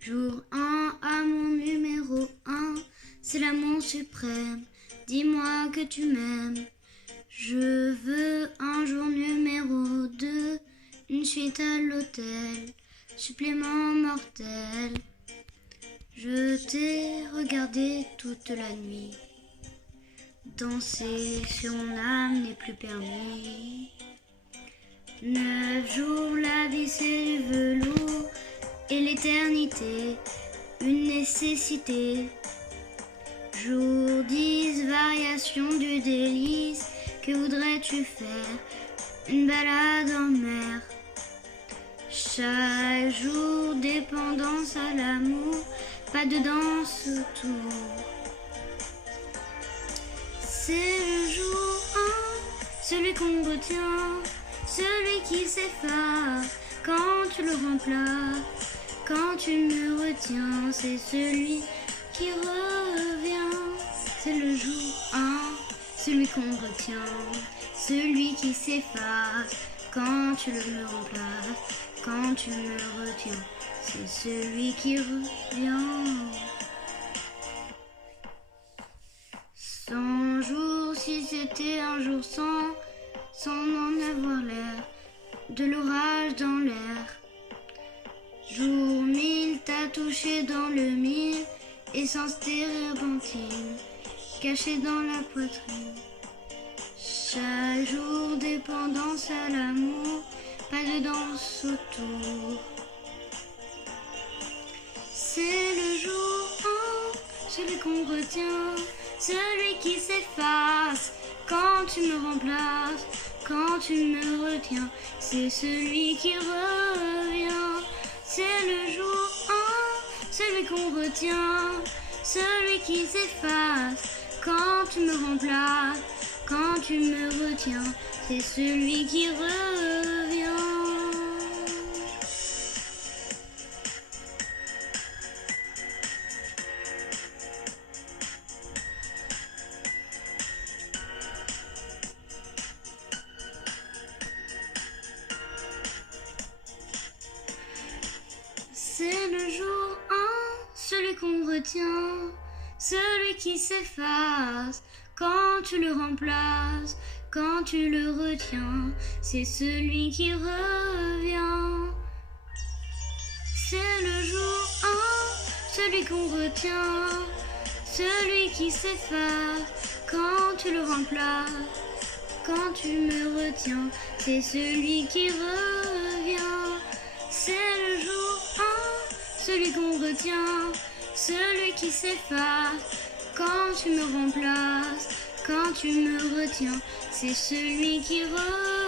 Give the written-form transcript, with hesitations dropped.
Jour 1 à mon numéro 1, c'est l'amour suprême, dis-moi que tu m'aimes. Je veux un jour numéro 2, une suite à l'hôtel, supplément mortel. Je t'ai regardé toute la nuit, danser sur mon âme n'est plus permis. 9 jours, la vie c'est du velours, et l'éternité, une nécessité. Jour 10, variation du délice, que voudrais-tu faire? Une balade en mer. Chaque jour, dépendance à l'amour, pas de danse autour. C'est le jour 1, celui qu'on retient, celui qui s'efface quand tu le remplaces. Quand tu me retiens, c'est celui qui revient. C'est le jour 1, celui qu'on retient, celui qui s'efface quand tu le remplaces. Quand tu me retiens, c'est celui qui revient. 100 jours, si c'était un jour sans en avoir l'air, de l'orage dans l'air. Jour 1000, t'as touché dans le mille, essence térébenthine, cachée dans la poitrine. Chaque jour, dépendance à l'amour, pas de danse autour. C'est le jour 1, celui qu'on retient, celui qui s'efface quand tu me remplaces. Quand tu me retiens, c'est celui qui revient. C'est le jour 1, celui qu'on retient, celui qui s'efface quand tu me remplaces. Quand tu me retiens, c'est celui qui revient. C'est le jour 1, celui qu'on retient, celui qui s'efface quand tu le remplaces. Quand tu le retiens, c'est celui qui revient. C'est le jour 1, celui qu'on retient, celui qui s'efface quand tu le remplaces. Quand tu me retiens, c'est celui qui revient. C'est le jour 1, celui qu'on retient, celui qui s'efface quand tu me remplaces. Quand tu me retiens, c'est celui qui revient.